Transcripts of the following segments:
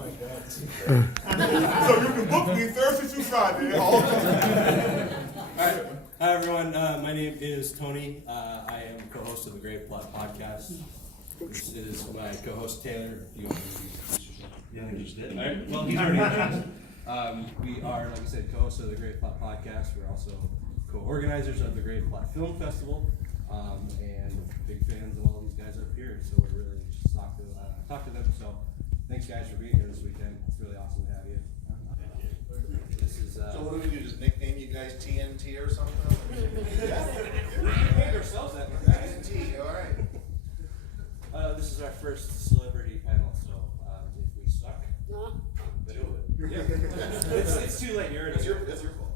So you can book me Thursday through Friday. All right. Hi everyone, my name is Tony. I am co-host of the Great Plot Podcast. This is my co-host Taylor. Do you want to introduce yourself? Yeah, I just did. All right. Well, he's already introduced. We are, like I said, co-hosts of the Great Plot Podcast. We're also co-organizers of the Great Plot Film Festival, and big fans of all these guys up here. So we're really just talk to them. So thanks guys for being here this weekend. It's really awesome to have you. This is. So what do we do? Just nickname you guys TNT or something? Yeah. We named ourselves that. TNT. All right. This is our first celebrity panel, so if we suck, do it. Yeah. It's too late. That's your fault.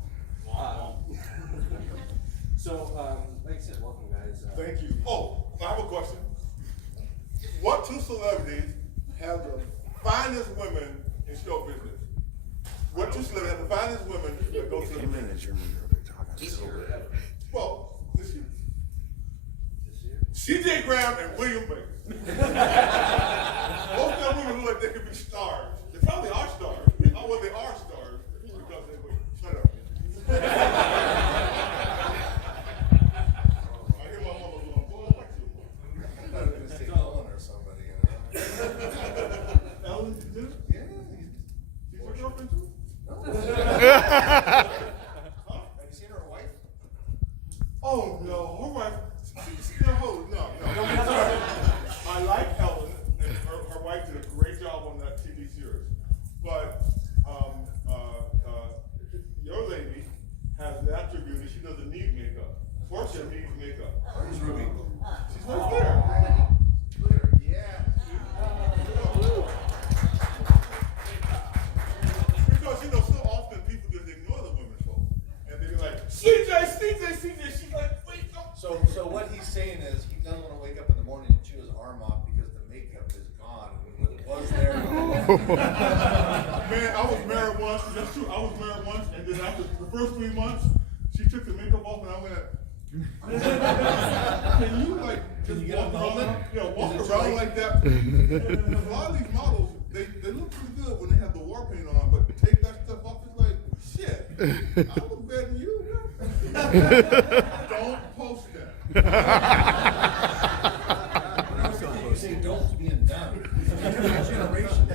Like I said, welcome guys. Thank you. Oh, I have a question. What two celebrities have the finest women in show business? What two celebrities have the finest women that go to the business? Well, this year. C.J. Graham and William Baker. Most of them women look like they could be stars. They probably are stars. Well, they are stars because they wait. Shut up. I hear my mama going, boy, I like you. I thought it was going to say Ellen or somebody. Ellen, you did it? Yeah. She's your girlfriend too? No. Have you seen her wife? Oh no, her wife. No. I like Ellen, and her wife did a great job on that TV series. But your lady has the attribute that she doesn't need makeup. Portia needs makeup. Where's Ruby? She's right there. Look at her. Yeah. Because so often people just ignore the women folk, and they be like, CJ. She's like, wait, no. So what he's saying is he doesn't want to wake up in the morning and chew his arm off because the makeup is gone. When it was there. Man, I was married once. That's true. I was married once, and then after the first 3 months, she took the makeup off, and I went, can you just walk around? Walk around like that. And a lot of these models, they look pretty good when they have the war paint on, but take that stuff off, it's like, shit. I was better than you. Don't post that. You say don't being done. Generation.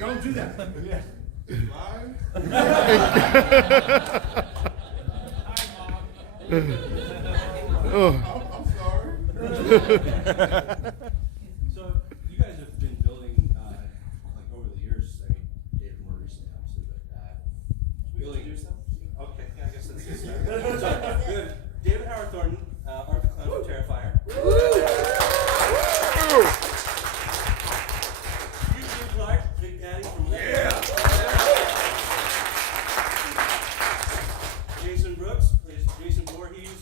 Don't do that. Live? I'm sorry. So you guys have been building over the years. I mean, Dave more recently, obviously, but building. Okay, yeah, I guess that's it. So good. David Howard Thornton, Art the Clown from Terrifier. Eugene Clark, Big Daddy from Jason Brooks plays Jason Voorhees.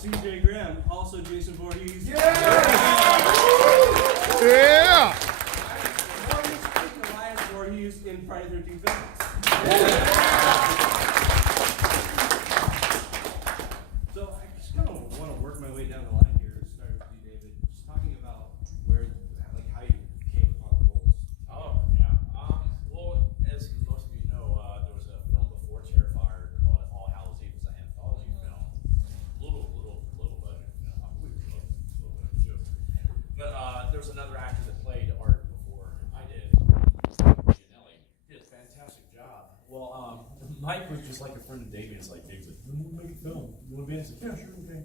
C.J. Graham, also Jason Voorhees. Yeah! Elias Voorhees in Friday the 13th films. So I just kind of want to work my way down the line here, starting with you, David. Just talking about how you came upon the roles. Oh, yeah. Well, as most of you know, there was a film before Terrifier called All Hallows Eve. It was an anthology film. Little budget film. A little bit too. But there was another actor that played Art before I did. Gianelli did a fantastic job. Well, Mike was just like a friend of Damien. It's like, David, when we make a film, you want to be in it? I said, yeah, sure, okay.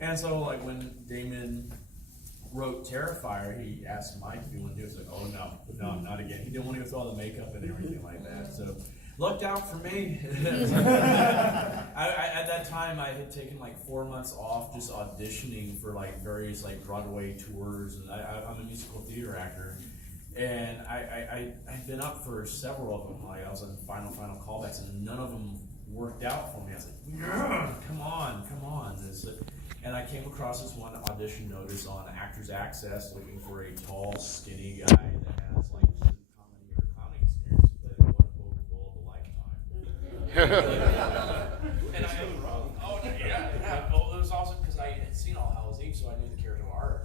And so, like, when Damien wrote Terrifier, he asked Mike if he wanted to do it. He's like, oh, no, not again. He didn't want to go through all the makeup and everything like that. So, looked out for me. At that time, I had taken like 4 months off just auditioning for like various like Broadway tours. And I'm a musical theater actor. And I'd been up for several of them. Like I was on final callbacks, and none of them worked out for me. I was like, come on. And I came across this one audition notice on Actors Access looking for a tall, skinny guy that has like comedy or clowning experience to play one role of a lifetime. And I wrong. Oh yeah. Well, it was awesome because I had seen All Hallows Eve, so I knew the character of Art.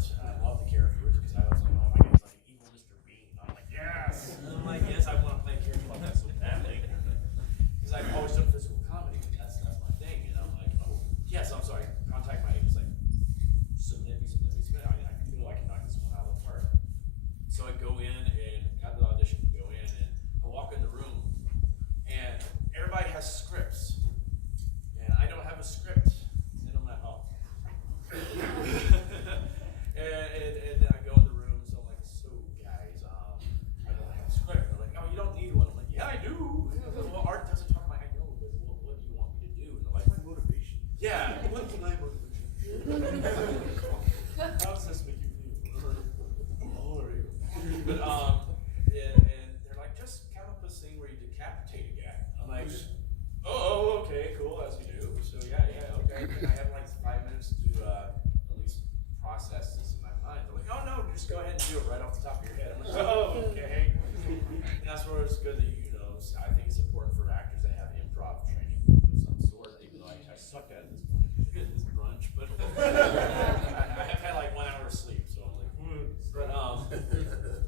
But and they're like, just count up a scene where you decapitate a guy. I'm like, oh, okay, cool, as you do. So yeah, okay. And I had like 5 minutes to at least process this in my mind. They're like, oh no, just go ahead and do it right off the top of your head. I'm like, oh, okay. And that's where it's good that I think it's important for actors that have improv training of some sort. Even though I suck at it at this brunch, but I have had like 1 hour of sleep, so I'm like,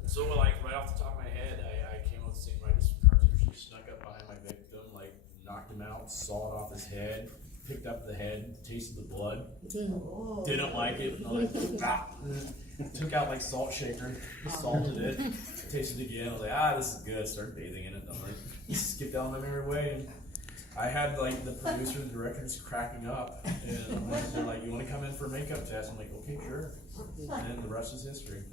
so like right off the top of my head, I came up with the scene where I just cartoonishly snuck up behind my victim, like knocked him out, sawed off his head, picked up the head, tasted the blood, didn't like it, and I was like, took out like salt shaker, salted it, tasted it again. I was like, this is good. Started bathing in it. I'm like, skipped down my merry way, and I had like the producer and directors cracking up, and they're like, "You want to come in for a makeup test?" I'm like, "Okay, sure." And the rest is history.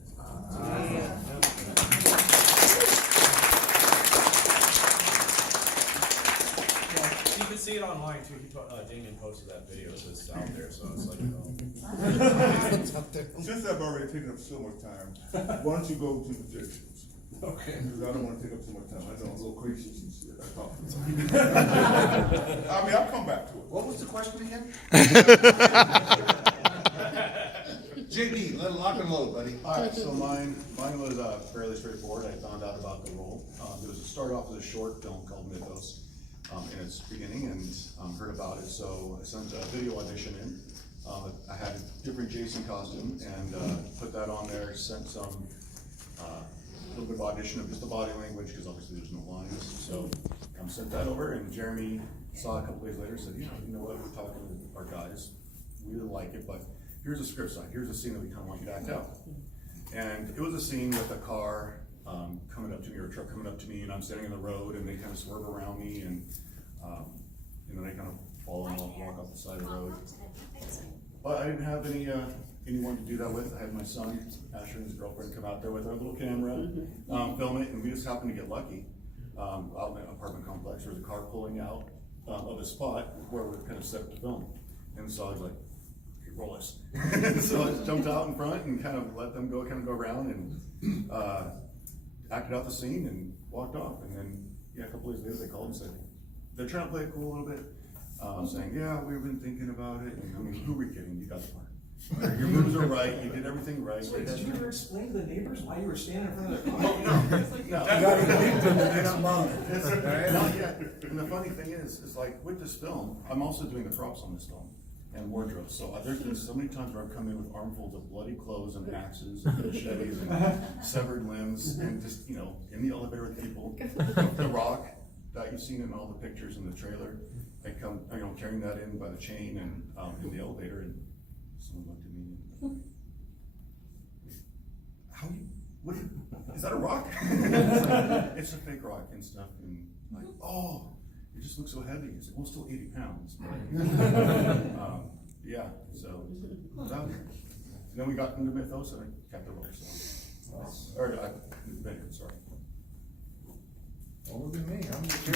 You can see it online too. Damien posted that video, so it's out there. So it's like, Since I've already taken up so much time, why don't you go to the Egyptians? Okay. Because I don't want to take up too much time. I know I'm a little crazy and shit. I mean, I'll come back to it. What was the question again? JB, let it lock and load, buddy. All right, so mine was fairly straightforward. I found out about the role. It was started off as a short film called Mythos in its beginning, and heard about it. So I sent a video audition in. I had a different Jason costume and put that on there. Sent some little bit of audition of just the body language because obviously there's no lines. So sent that over, and Jeremy saw it a couple days later. Said, you know what? We're talking to our guys. We really like it, but here's a script side. Here's a scene that we kind of want you to act out. And it was a scene with a car coming up to me, or a truck coming up to me, and I'm standing in the road, and they kind of swerve around me, and then I kind of fall and walk off the side of the road. But I didn't have anyone to do that with. I had my son, Asher, and his girlfriend come out there with our little camera, film it, and we just happened to get lucky. Out in an apartment complex, there was a car pulling out of a spot where we're kind of set to film. And so I was like, okay, roll us. So I just jumped out in front and kind of let them go around and acted out the scene and walked off. And then, a couple days later, they called and said, they're trying to play it cool a little bit, saying, yeah, we've been thinking about it. And I mean, who are we kidding? You got the part. Your moves are right. You did everything right. Wait, did you ever explain to the neighbors why you were standing in front of their car? Not yet. And the funny thing is like with this film, I'm also doing the props on this film and wardrobe. So there's been so many times where I've come in with armfuls of bloody clothes and axes and machetes and severed limbs, and just in the elevator with people. The Rock that you've seen in all the pictures in the trailer, I come carrying that in by the chain and in the elevator, and someone looked at me and, what is that a rock? It's a fake rock and stuff, and like, oh, it just looks so heavy. It's like, well, still 80 pounds. Yeah, so then we got into Mythos and I kept the role. Sorry. Well, look at me, I'm just here.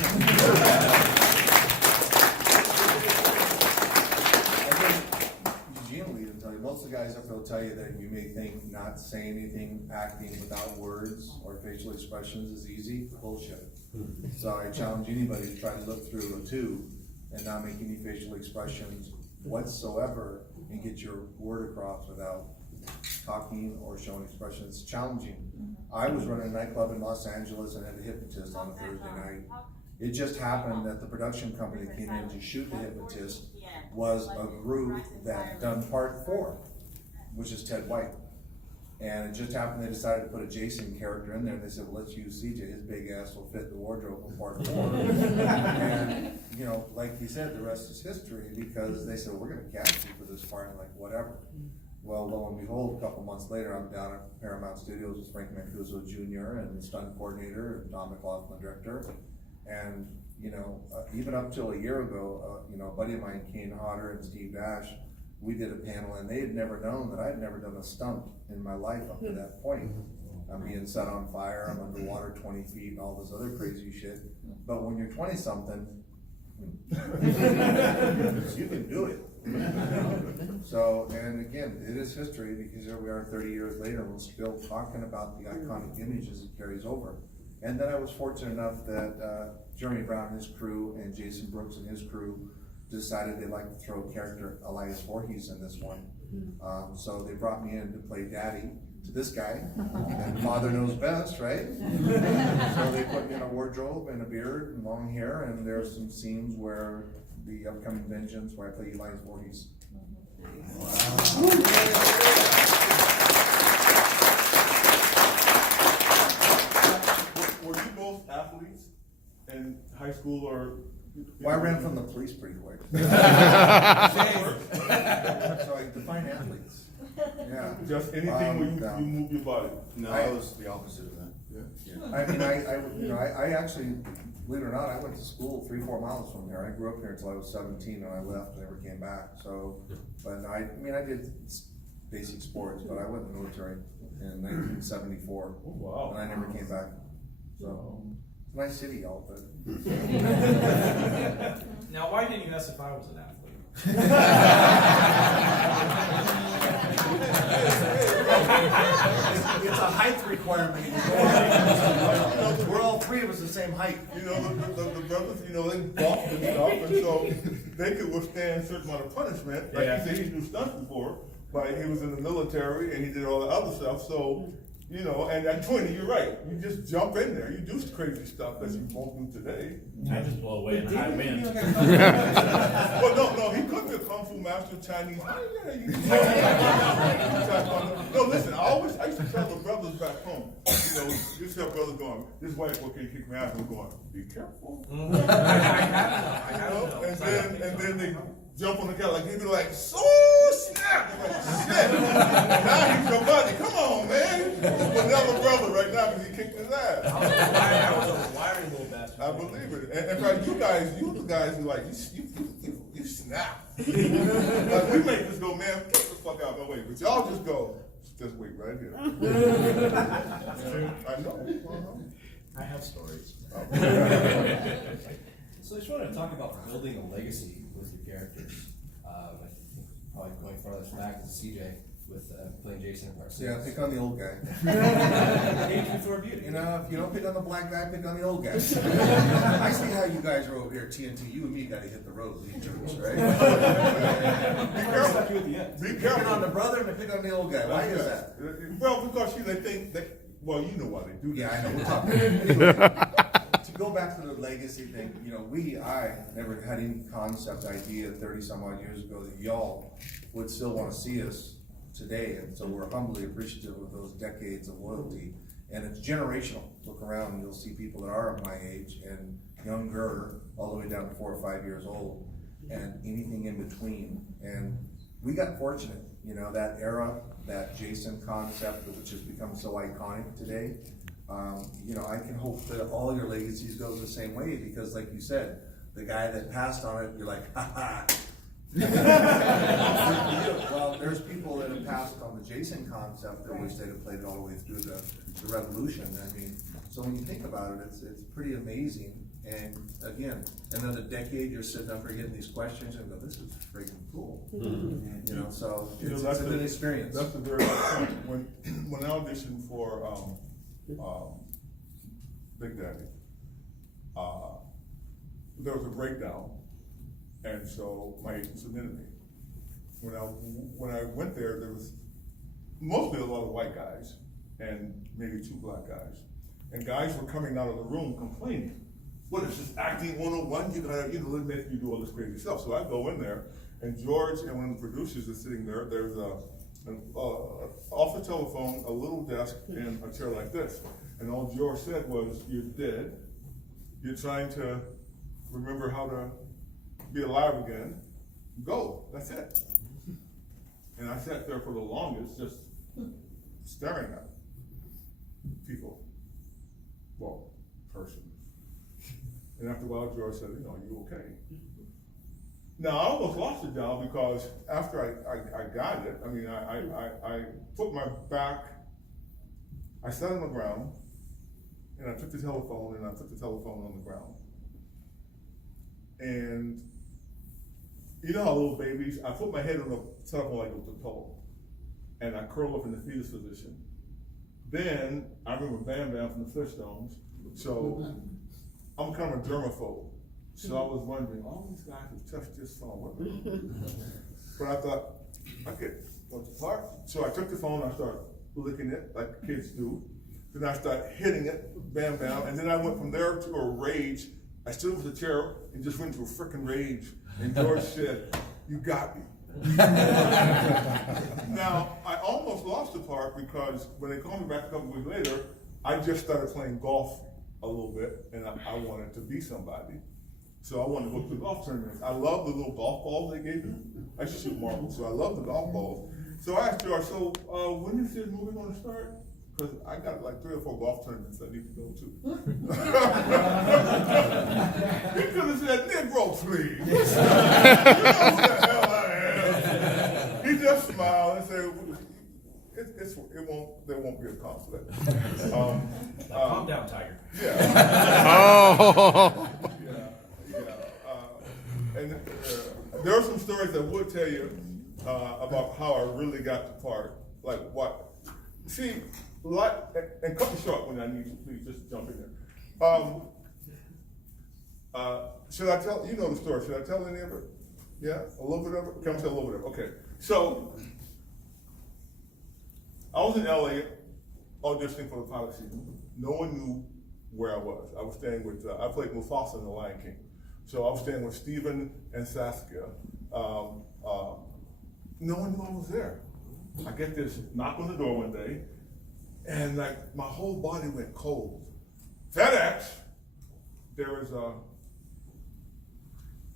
Eugene will even tell you, most of the guys up there will tell you that you may think not saying anything, acting without words or facial expressions is easy. Bullshit. So I challenge anybody to try to look through a tube and not make any facial expressions whatsoever and get your word across without talking or showing expressions. It's challenging. I was running a nightclub in Los Angeles and had a hypnotist on a Thursday night. It just happened that the production company that came in to shoot the hypnotist was a group that done part 4, which is Ted White. And it just happened they decided to put a Jason character in there, and they said, well, let's use CJ, his big ass will fit the wardrobe for part 4. And, like he said, the rest is history, because they said, well, we're gonna cast you for this part, and like, whatever. Well, lo and behold, a couple months later, I'm down at Paramount Studios with Frank Mancuso Jr. and the stunt coordinator and Don McLaughlin, director. And, even up till a year ago, a buddy of mine, Kane Hodder and Steve Dash, we did a panel, and they had never known that I had never done a stunt in my life up to that point. I'm being set on fire, I'm underwater 20 feet, and all this other crazy shit. But when you're 20-something, You can do it. So, and again, it is history, because here we are 30 years later, we're still talking about the iconic images it carries over. And then I was fortunate enough that Jeremy Brown and his crew and Jason Brooks and his crew decided they'd like to throw character Elias Voorhees in this one. So they brought me in to play daddy to this guy, and father knows best, right? So they put me in a wardrobe and a beard and long hair, and there's some scenes where the upcoming Vengeance, where I play Elias Voorhees. Were you both athletes in high school or? Well, I ran from the police pretty quick. So I define athletes. Yeah. Just anything where you move your body? No, I was the opposite of that. I mean, I actually, believe it or not, I went to school 3-4 miles from here. I grew up here until I was 17, and I left and never came back. So, but I did basic sports, but I went in the military in 1974. Oh, wow. And I never came back. So, it's a nice city, y'all, but. Now, why didn't you ask if I was an athlete? It's a height requirement. We're all three of us the same height. You know, the brothers, you know, they buffed and stuff, and so they could withstand a certain amount of punishment. Like you said, he do stunts before, but he was in the military and he did all the other stuff, so, you know, and at 20, you're right. You just jump in there. You do crazy stuff that you won't do today. I just blow away in high winds. Well, no, he could be a kung fu master, Chinese. No, listen, I used to tell the brothers back home, you know, you tell brothers going, this white boy can kick my ass, I'm going, be careful. I have to know. And then they jump on the couch, like, he'd be like, so snap! I'm like, shit! Now he's your buddy, come on, man! He's another brother right now because he kicked his ass. I was a wiry little bastard. I believe it. And in fact, you the guys who like, you snap. Like, we make this go, man, get the fuck out of my way. But y'all just go, just wait right here. I know. I have stories. So I just wanted to talk about building a legacy with your characters. I think probably going farthest back is CJ with playing Jason in Part 6. Yeah, pick on the old guy. Age before beauty. You know, if you don't pick on the black guy, pick on the old guy. I see how you guys are over here, TNT. You and me gotta hit the road, lead jerks, right? Be careful. Be Picking careful. on the brother and pick on the old guy. Why is that? Well, because they think that, well, you know why they do that. Yeah, I know. We'll talk. Anyway, to go back to the legacy thing, you know, I never had any concept idea 30 some odd years ago that y'all would still want to see us today, and so we're humbly appreciative of those decades of loyalty, and it's generational. Look around and you'll see people that are my age and younger, all the way down to 4 or 5 years old, and anything in between. And we got fortunate, you know, that era, that Jason concept, which has become so iconic today. You know, I can hope that all your legacies goes the same way, because like you said, the guy that passed on it, you're like, ha ha. Well, there's people that have passed on the Jason concept that wish they'd have played it all the way through the revolution. I mean, so when you think about it, it's pretty amazing. And again, another decade, you're sitting up here getting these questions and go, this is freaking cool. Mm-hmm. You know, so You know, it's that's a good experience. That's a very good point. When I auditioned for Big Daddy, there was a breakdown, and so my agent submitted me. When I went there was mostly a lot of white guys and maybe 2 black guys, and guys were coming out of the room complaining. What is this acting 101? You gotta, let me make you do all this crazy stuff. So I go in there, and George and one of the producers is sitting there. There's off the telephone, a little desk, and a chair like this. And all George said was, "You're dead. You're trying to remember how to be alive again. Go. That's it." And I sat there for the longest, just staring at people. Well, person. And after a while, George said, "Are you okay?" Now, I almost lost the job because after I got it, I mean, I put my back, I sat on the ground, and I took the telephone and I put the telephone on the ground. and you know how little babies, I put my head on the telephone like it was a pillow, and I curl up in the fetus position. Then I remember Bam Bam from the Flintstones, so I'm kind of a germaphobe. So I was wondering, all these guys who touched this phone, what? But I thought, I could go to the park. So I took the phone, I started licking it like the kids do. Then I started hitting it, bam, bam. And then I went from there to a rage. I stood up with the chair and just went into a freaking rage. And George said, "You got me." Now, I almost lost the part because when they called me back a couple weeks later, I just started playing golf a little bit, and I wanted to be somebody. So I wanted to go to the golf tournaments. I love the little golf balls they gave me. I used to shoot marbles, so I love the golf balls. So I asked George, so when is this movie going to start? Because I got like 3 or 4 golf tournaments I need to go to. He could have said, "Negro, please." You know who the hell I am. He just smiled and said, there won't be a conflict. Calm down, Tiger. Yeah. Oh. And there are some stories I would tell you about how I really got the part. Like what? See, and cut me short when I need to. Please just jump in there. Should I tell? You know the story. Should I tell any of it? Yeah, a little bit of it. Can I tell a little bit of it? Okay. So I was in LA auditioning for the pilot season. No one knew where I was. I was staying with. I played Mufasa in The Lion King. So I was staying with Stephen and Saskia. No one knew I was there. I get this knock on the door one day, and like my whole body went cold. FedEx, there was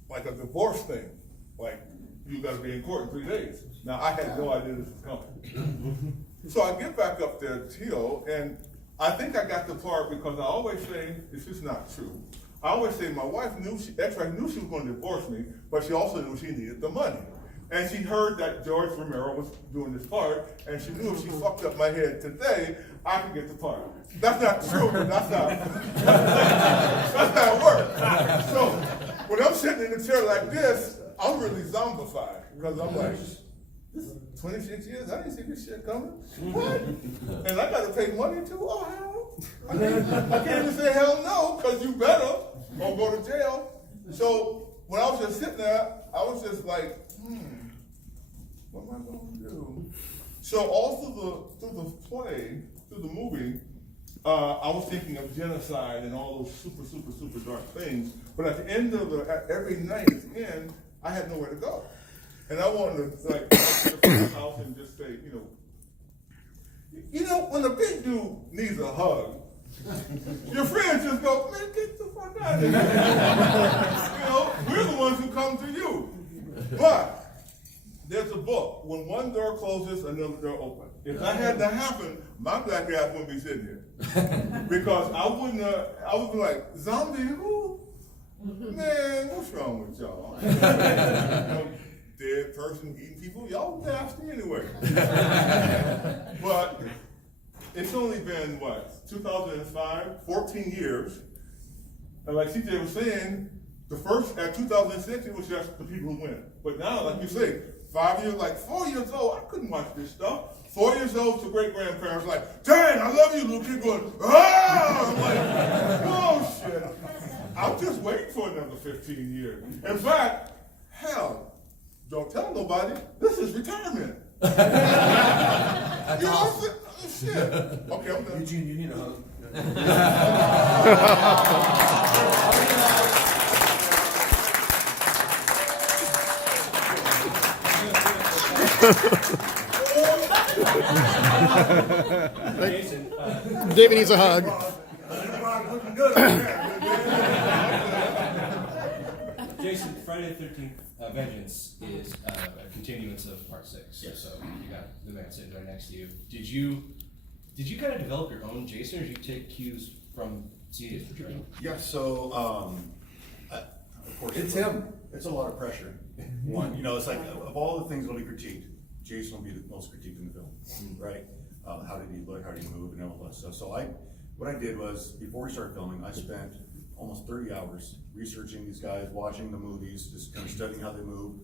like a divorce thing. Like, you gotta be in court in 3 days. Now I had no idea this was coming. So I get back up there to Tito, and I think I got the part because I always say, this is not true. I always say my wife ex-wife knew she was going to divorce me, but she also knew she needed the money. And she heard that George Romero was doing this part, and she knew if she fucked up my head today, I could get the part. That's not true, but that's how it works. So when I'm sitting in the chair like this, I'm really zombified, because I'm like, this is 26 years, I didn't see this shit coming. What? And I gotta pay money too? Oh, hell. I can't even say hell no, because you better, or go to jail. So when I was just sitting there, I was just like, what am I going to do? So all through the play, through the movie, I was thinking of genocide and all those super, super, super dark things. But at the end of every night at the end, I had nowhere to go. And I wanted to like go to the house and just say, when a big dude needs a hug, your friends just go, man, get the fuck out of here. We're the ones who come to you. But there's a book. When one door closes, another door opens. If that had to happen, my black ass wouldn't be sitting here. Because I would be like, zombie who? Man, what's wrong with y'all? Dead person eating people, y'all nasty anyway. But it's only been, 2005, 14 years. And like CJ was saying, at 2006, it was just the people who win. But now, like you say, 5 years, 4 years old, I couldn't watch this stuff. 4 years old to great-grandparents like, dang, I love you, little kid going, ah! I'm like, oh shit. I'm just waiting for another 15 years. In fact, hell, don't tell nobody, this is retirement. You know what I'm saying? Shit. Okay, I'm done. Eugene, you need a hug. David needs a hug. Jason, Friday the 13th Vengeance is a continuance of part 6. Yes. So you got the man sitting right next to you. Did you kind of develop your own Jason, or did you take cues from CJ's portrayal? Yeah, so, of course. It's him. It's a lot of pressure. One, it's like, of all the things that'll be critiqued, Jason will be the most critiqued in the film, right? How did he look, how did he move, and all that stuff. So what I did was, before we started filming, I spent almost 30 hours researching these guys, watching the movies, just kind of studying how they move.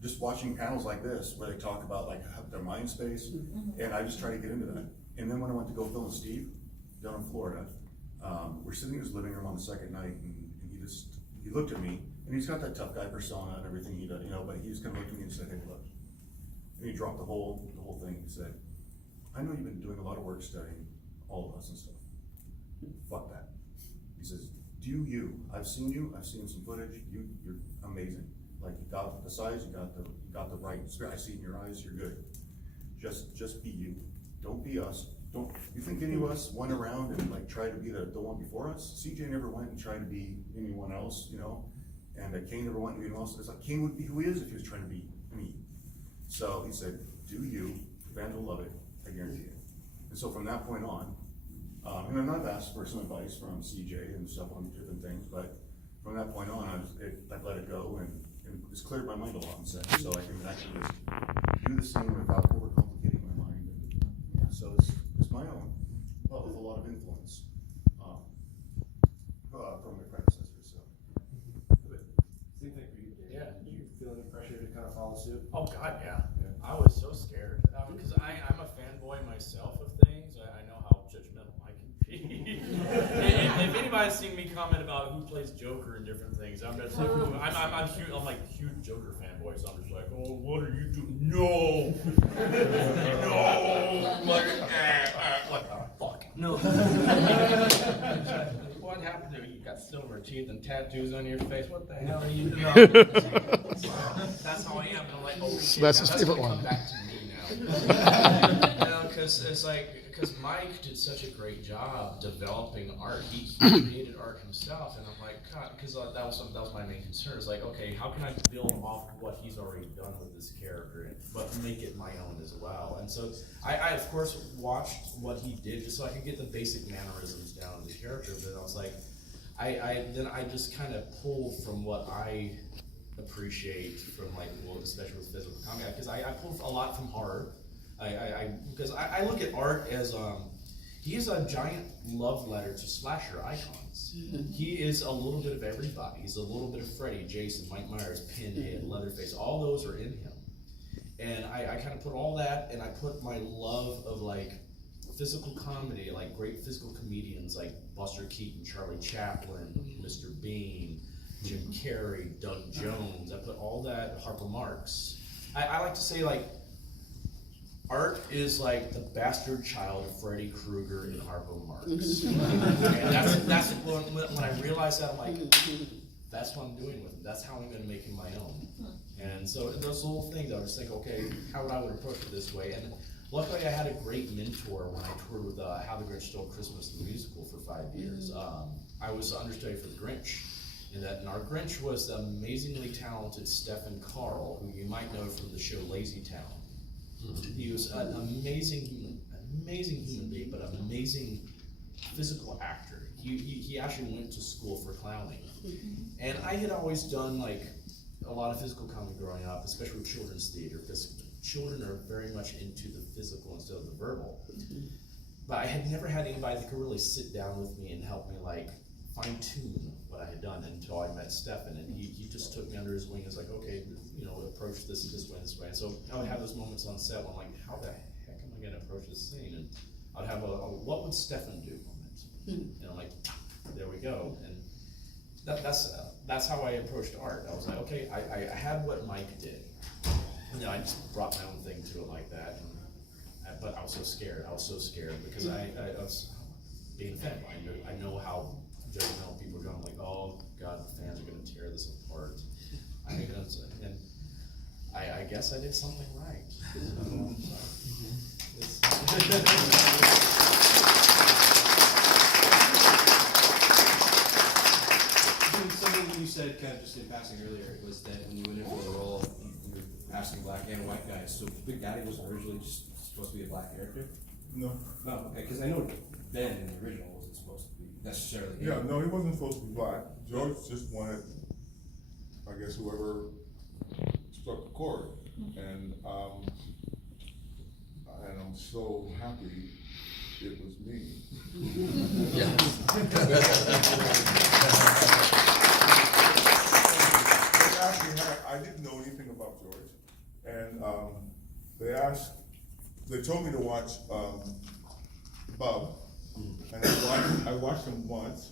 Just watching panels like this where they talk about like their mind space, and I just try to get into that. And then when I went to go film with Steve down in Florida, we're sitting in his living room on the second night, and he looked at me, and he's got that tough guy persona and everything he does, but he just kind of looked at me and said, "Hey, look," and he dropped the whole thing. He said, "I know you've been doing a lot of work studying all of us and stuff. Fuck that." He says, "Do you? I've seen you. I've seen some footage. You're amazing. Like, you got the size, you got the right spirit. I see it in your eyes. You're good. Just be you. Don't be us. Don't. You think any of us went around and like tried to be the one before us? CJ never went and tried to be anyone else, and Kane never went and be anyone else. It's like Kane would be who he is if he was trying to be me. So he said, do you? Fans will love it. I guarantee it." And so from that point on, and I've asked for some advice from CJ and stuff on different things, but from that point on, I've let it go, and it's cleared my mind a lot in sense, so I can actually just do the scene without overcomplicating my mind. And, yeah, so it's my own, but with a lot of influence from my predecessors. So. Same thing for you, Dave. Yeah. Did you feel any pressure to kind of follow suit? Oh God, yeah. Yeah. I was so scared because I'm a fanboy myself of things. I know how judgmental I can be. if anybody's seen me comment about who plays Joker and different things, I'm just like, I'm like a huge Joker fanboy. So I'm just like, oh, what are you doing? No, no, what the fuck? No. What happened to you? You got silver teeth and tattoos on your face. What the hell are you doing? That's how I am. And I'm like, oh shit, That's now his that's favorite gonna one. come back to me now. Because it's like, because Mike did such a great job developing art. He created art himself, and I'm like, God, because that was my main concern. It's like, okay, how can I build off of what he's already done with this character, but make it my own as well? And so I of course watched what he did just so I could get the basic mannerisms down of the character. But I was like, I just kind of pulled from what I appreciate from especially with physical comedy, because I pull a lot from horror. Because I look at art as he is a giant love letter to slasher icons. He is a little bit of everybody. He's a little bit of Freddy, Jason, Mike Myers, Pinhead, Leatherface. All those are in him, and I kind of put all that, and I put my love of physical comedy, like great physical comedians like Buster Keaton, Charlie Chaplin, Mr. Bean, Jim Carrey, Doug Jones. I put all that, Harpo Marx. I like to say art is like the bastard child of Freddy Krueger and Harpo Marx. And that's when I realized that, I'm like, that's what I'm doing with him. That's how I'm going to make him my own. And so those little things, I was thinking, okay, how would I approach it this way? And luckily, I had a great mentor when I toured with How the Grinch Stole Christmas, the musical, for 5 years. I was understudy for the Grinch. And our Grinch was the amazingly talented Stephen Carl, who you might know from the show Lazy Town. He was an amazing human being, but an amazing physical actor. He actually went to school for clowning. And I had always done a lot of physical comedy growing up, especially with children's theater, because children are very much into the physical instead of the verbal. But I had never had anybody that could really sit down with me and help me fine-tune what I had done until I met Stefan, and he just took me under his wing and was like, okay, approach this way. And so I would have those moments on set where I'm like, how the heck am I gonna approach this scene? And I'd have a what would Stefan do moment. And I'm like, there we go. And that's how I approached art. I was like, okay, I had what Mike did. And then I just brought my own thing to it like that. But I was so scared. Because I was being a fan. I know how judgmental people are going. I'm like, oh God, the fans are going to tear this apart. And I guess I did something right. Something you said kind of just in passing earlier was that when you went in for the role, you were casting black and white guys. So Big Daddy wasn't originally just supposed to be a black character? No. No, okay, because I know Ben in the original wasn't supposed to be necessarily him. Yeah, no, he wasn't supposed to be black. George just wanted, I guess, whoever struck the chord. And I'm so happy it was me. They asked me how, I didn't know anything about George, and they told me to watch Bub, and I watched him once,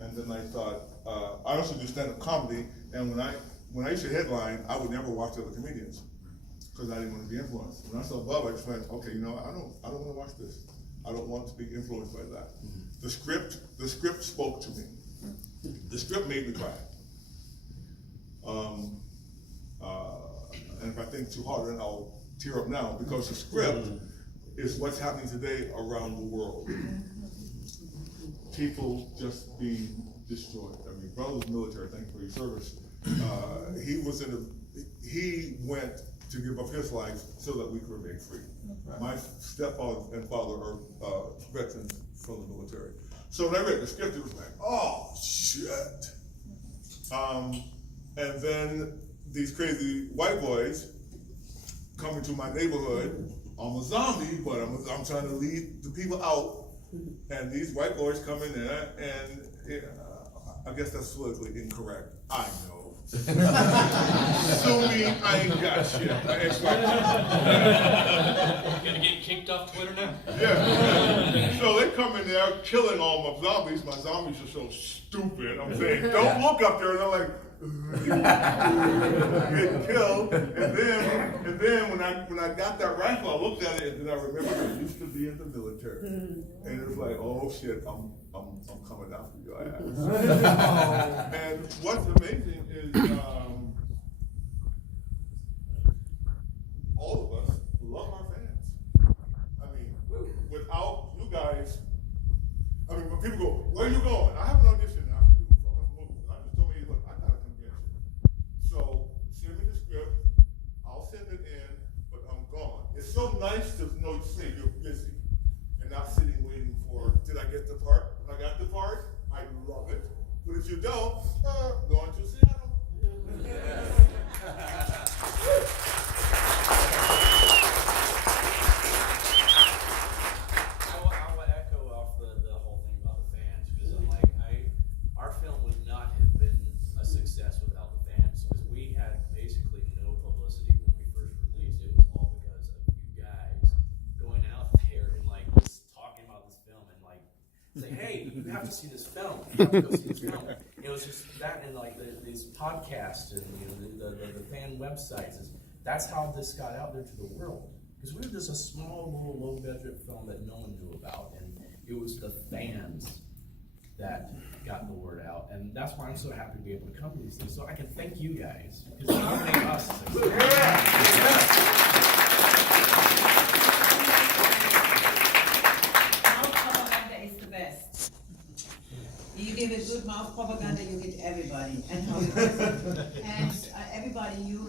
and then I thought, I also do stand-up comedy, and when I used to headline, I would never watch other comedians, because I didn't want to be influenced. When I saw Bub, I just went, okay, I don't want to watch this. I don't want to be influenced by that. The script spoke to me. The script made me cry. And if I think too hard, then I'll tear up now, because the script is what's happening today around the world. People just being destroyed. I mean, brother was military, thank you for your service. He went to give up his life so that we could remain free. Right. My stepfather and father are veterans from the military. So when I read the script, it was like, oh shit. And then these crazy white boys come into my neighborhood. I'm a zombie, but I'm trying to lead the people out. And these white boys come in there, and I guess that's politically incorrect. I know. Sue me, I ain't got shit. Gonna get kicked off Twitter now? Yeah. So they come in there killing all my zombies. My zombies are so stupid. I'm saying, don't look up there. And they're like, getting killed. And then when I got that rifle, I looked at it and then I remembered I used to be in the military. And it was like, oh shit, I'm coming after your ass. And what's amazing is all of us love our fans. I mean, without you guys, I mean, when people go, where are you going? I have an audition I have to do for a couple movies. I just told me, look, I got a convention. So send me the script, I'll send it in, but I'm gone. It's so nice to know say you're busy and not sitting waiting for, did I get the part? When I got the part, I love it. But if you don't, going to Seattle. I will echo off the whole thing about the fans, because I'm like, our film would not have been a success without the fans, because we had basically no publicity when we first released. It was all because of you guys going out there and like just talking about this film and like say, hey, you have to see this film. You have to go see this film. It was just that, and like these podcasts and the fan websites. That's how this got out there to the world. Because we were just a small, little, low-budget film that no one knew about, and it was the fans that got the word out, and that's why I'm so happy to be able to come to these things, so I can thank you guys, because you make us Mouth propaganda is the best. You give a good mouth propaganda, you get everybody. And everybody, you,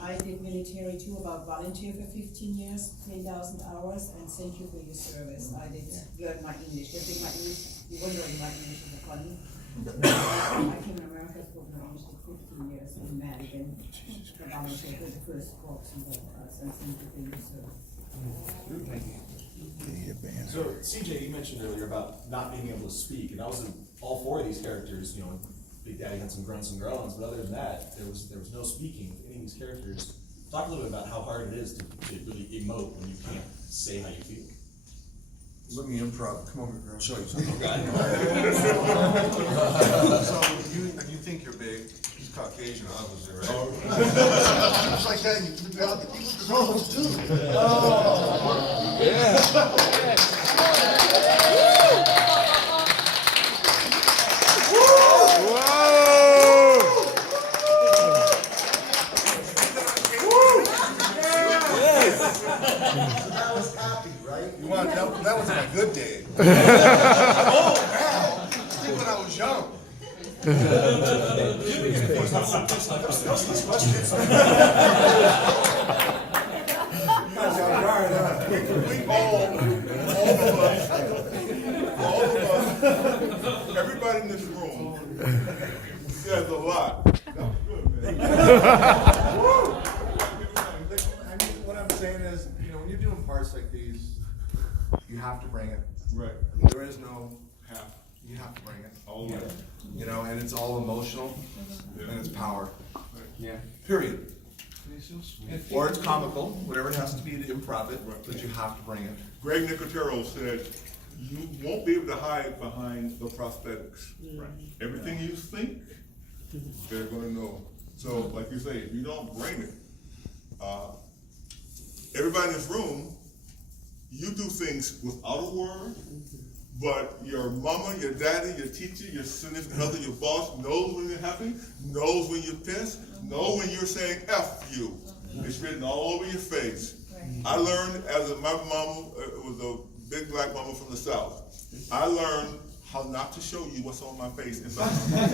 I did military too, about volunteer for 15 years, 10,000 hours, and thank you for your service. I did learn my English. You think my English, you wonder my English is funny. I came to America for English for 15 years in Madigan. I volunteered for the first corps and thank you for your service. So, CJ, you mentioned earlier about not being able to speak, and that was all four of these characters. Big Daddy had some grunts and groans, but other than that, there was no speaking with any of these characters. Talk a little bit about how hard it is to really emote when you can't say how you feel. Let me improv. Come over here, I'll show you something. Okay. So you think you're big? He's Caucasian, obviously, right? Oh. It's like that. You look out the people. Oh, dude. That was happy, right? That was my good day. Oh, wow. I think when I was young. Everybody in this room says a lot. That was good, man. What I'm saying is, when you're doing parts like these, you have to bring it. Right. I mean, there is no half, you have to bring it. All right. You know, and it's all emotional, Yeah. and it's power, Yeah. period. Or it's comical, whatever it has to be to improv it, but you have to bring it. Greg Nicotero said, you won't be able to hide behind the prosthetics. Right. Everything you think, they're gonna know. So, like you say, if you don't bring it, everybody in this room, you do things without a word, but your mama, your daddy, your teacher, your significant other, your boss knows when you're happy, knows when you're pissed, knows when you're saying F you. It's written all over your face. I learned my mom was a big black mama from the South. I learned how not to show you what's on my face inside my mouth.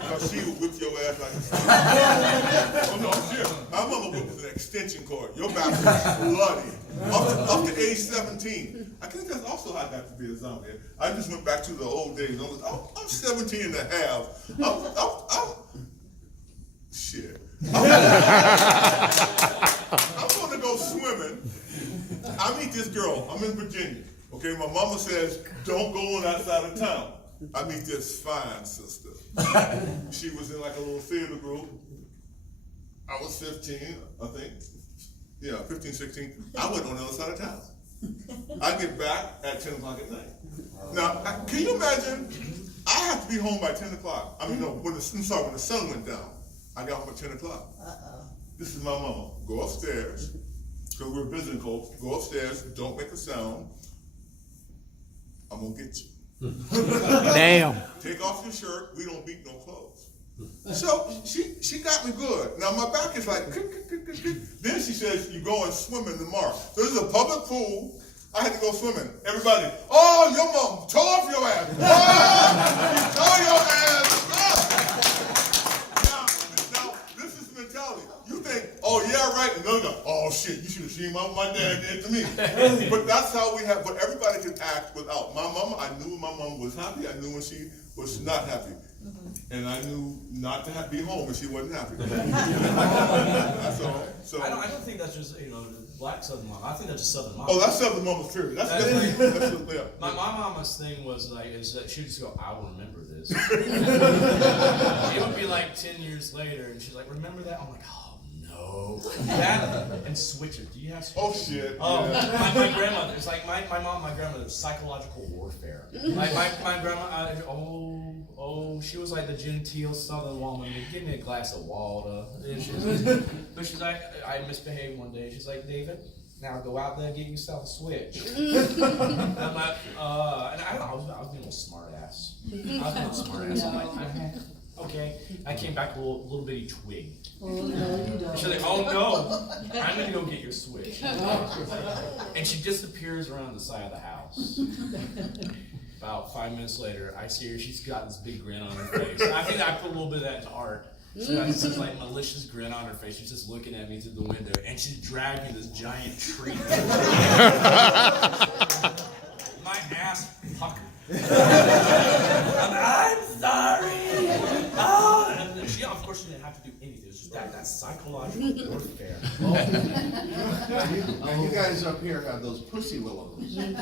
Because she would whip your ass like a Oh no, I'm serious. My mama whipped with an extension cord. Your back was bloody. Up to age 17. I think that's also how I got to be a zombie. I just went back to the old days. I'm 17 and a half. Shit. I'm gonna go swimming. I meet this girl. I'm in Virginia. Okay, my mama says, don't go on that side of town. I meet this fine sister. She was in like a little theater group. I was 15, I think. Yeah, 15, 16. I went on the other side of town. I get back at 10 o'clock at night. Now, can you imagine? I have to be home by 10 o'clock. I mean, no, when the sun went down. I got home at 10 o'clock. This is my mama. Go upstairs, because we're visiting folks. Go upstairs, don't make a sound. I'm gonna get you. Damn. Take off your shirt, we don't beat no clothes. So she got me good. Now my back is like, then she says, you go and swim in the marsh. So this is a public pool. I had to go swimming. Everybody, oh, your mom tore off your ass. Oh, you tore your ass. Now, this is the mentality. You think, oh yeah, right, and another guy, oh shit, you should have seen what my dad did to me. But that's how we have, but everybody can act without. My mama, I knew when my mama was happy, I knew when she was not happy. And I knew not to be home when she wasn't happy. That's all. So I don't think that's just, black Southern mom. I think that's just Southern mom. oh, that's Southern Mama's period. That's yeah. My mama's thing was is that she'd just go, I will remember this. It would be like 10 years later, and she's like, remember that? I'm like, oh no. That and switches. Do you have switches? Oh shit. Oh, yeah. my grandmother. It's like my mom, my grandmother, psychological warfare. My grandma, she was like the genteel Southern woman. Give me a glass of water. But she's like, I misbehaved one day. She's like, David, now go out there and get yourself a switch. And I'm like, and I was being a smart ass. I'm like, okay. I came back a little bitty twig. Oh, no, you don't. She's like, oh no, I'm gonna go get your switch. And she disappears around the side of the house. About 5 minutes later, I see her, she's got this big grin on her face. And I think I put a little bit of that into art. She got this like malicious grin on her face. She's just looking at me through the window, and she's dragging this giant tree. My ass puckered. I'm sorry. Oh, and she, of course, she didn't have to do anything. It was just that psychological warfare. And you guys up here have those pussy willows. Yeah,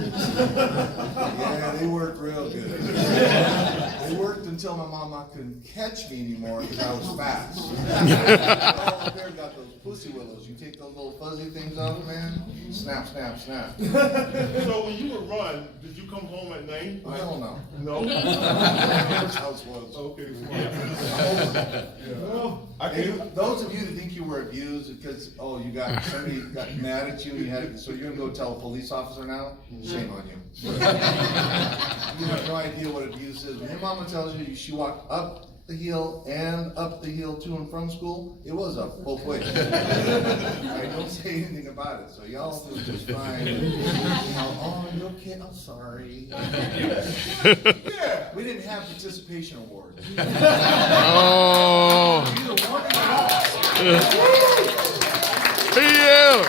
they worked real good. They worked until my mama couldn't catch me anymore because I was fast. All up there got those pussy willows. You take those little fuzzy things off, man. Snap, snap, snap. So when you would run, did you come home at night? Oh, hell no. No. That's how it was. Okay. Yeah. Well, I Hey, can't. those of you that think you were abused because somebody got mad at you and you had so you're gonna go tell a police officer now? Shame on you. You have no idea what abuse is. When your mama tells you she walked up the hill and up the hill to and from school, it was up both ways. I don't say anything about it, so y'all do just fine. Oh, you okay? I'm sorry. Yeah. We didn't have participation awards. Oh. Yeah.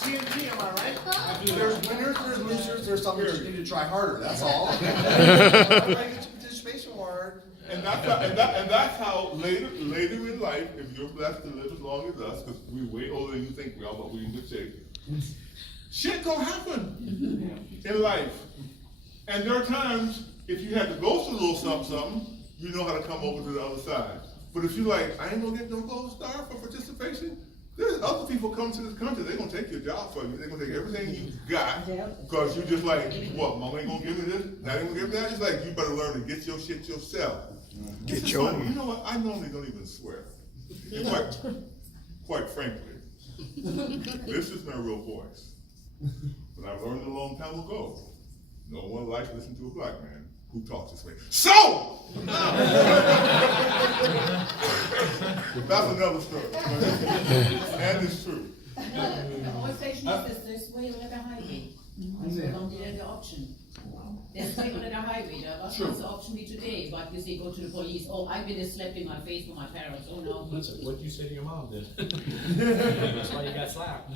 TNT, am I right? There's winners, there's losers, there's some that just need to try harder, that's all. Everybody gets a participation award. And that's how later in life, if you're blessed to live as long as us, because we're way older than you think we are, but we're in good shape. Shit gonna happen in life. And there are times, if you had to go through a little something, you know how to come over to the other side. But if you like, I ain't gonna get no gold star for participation, there's other people come to this country, they're gonna take your job from you, they're gonna take everything you got, because you just like, what, mama ain't gonna give me this, dad ain't gonna give me that, it's like, you better learn to get your shit yourself. Get your funny. You know what, I normally don't even swear, quite frankly. This is my real voice. But I learned a long time ago, no one likes listening to a black man who talks this way. So! That's another story. And it's true. Our station is this way over the highway. So along the option. There's way over the highway, there was Sure. the option be today, but you say go to the police, oh, I've been slapping my face for my parents, oh no. What'd you say to your mom then? That's why you got slapped.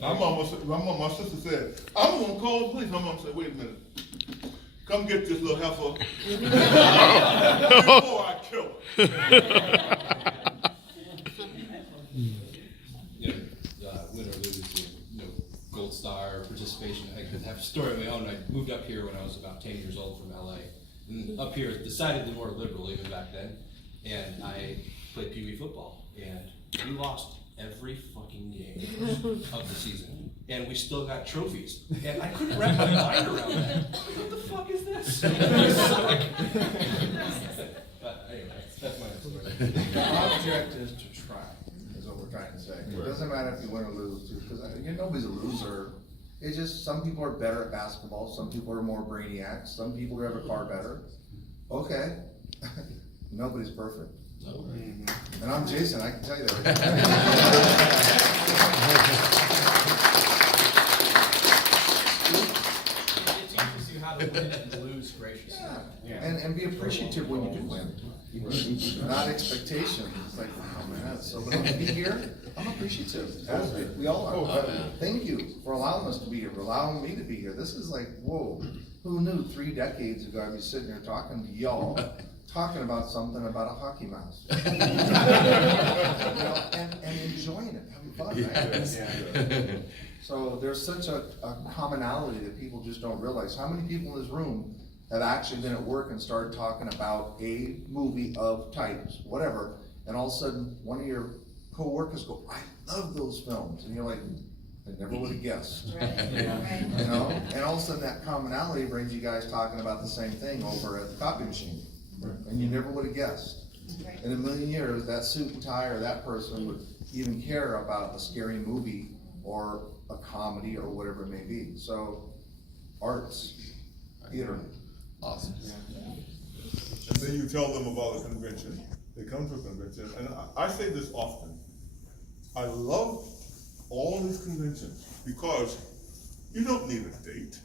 My sister said, I'm gonna call the police. My mom said, wait a minute. Come get this little heifer before I kill her. Win or lose, gold star participation. I could have a story of my own. I moved up here when I was about 10 years old from LA. And up here, decidedly more liberal even back then. And I played Pee Wee football. And we lost every fucking game of the season. And we still got trophies. And I couldn't wrap my mind around that. What the fuck is this? But anyway, that's my story. The object is to try, is what we're trying to say. It doesn't matter if you win or lose, because nobody's a loser. It's just, some people are better at basketball, some people are more brainiacs, some people drive a car better. Okay, nobody's perfect. And I'm Jason, I can tell you that. It teaches you how to win and lose graciously. Yeah. And be appreciative when you do win. Not expectations. It's like, oh man, so but to be here, I'm appreciative. As we all are. Thank you for allowing us to be here, for allowing me to be here. This is like, whoa, who knew 3 decades ago I'd be sitting here talking to y'all, talking about something about a hockey mouse. And enjoying it, having fun, right? So there's such a commonality that people just don't realize. How many people in this room have actually been at work and started talking about a movie of types, whatever, and all of a sudden one of your co-workers go, I love those films, and you're like, I never would have guessed. Right. You know, and all of a sudden that commonality brings you guys talking about the same thing over at the copy machine, and you never would have guessed. In a million years, that suit and tie or that person would even care about a scary movie or a comedy or whatever it may be. So, arts, theater. Awesome. And then you tell them about a convention. They come to a convention, and I say this often. I love all these conventions because you don't need a date.